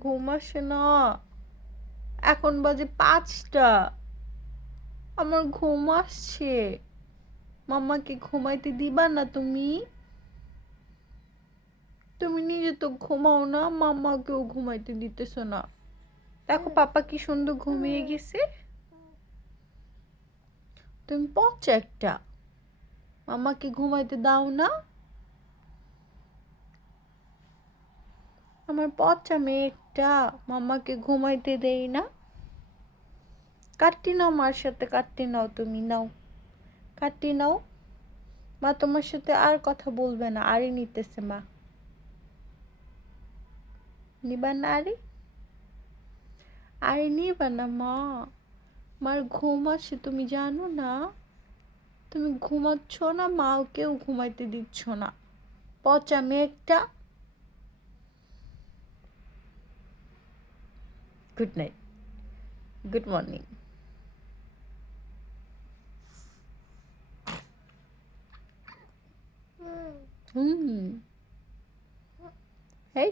ঘুম আসে না। এখন বাজে 5টা। আমার ঘুম আসছে। মাম্মাকে ঘুমাইতে দিবা না তুমি? তুমি নিজে তো ঘুমাও না, মাম্মাকেও ঘুমাইতে দিতেছ না। দেখো পাপা কি সুন্দর ঘুমিয়ে গেছে। তুমি পচা একটা। মাম্মাকে ঘুমাইতে দাও না। আমার পচা মেয়েটা, মাম্মাকে ঘুমাইতে দেই না। কাটতি নাও, মার সাথে কাটতি নাও, তুমি নাও, কাটতি নাও। মা তোমার সাথে আর কথা বলবে না, আরই নিতেছে মা। নিবা না আরে? আরে নিবা না মা? মার ঘুম আসে, তুমি জানো না? তুমি ঘুমাচ্ছ না, মাকেও ঘুমাইতে দিচ্ছ না। পচা মেয়েটা। Good night, good morning. হুম। এই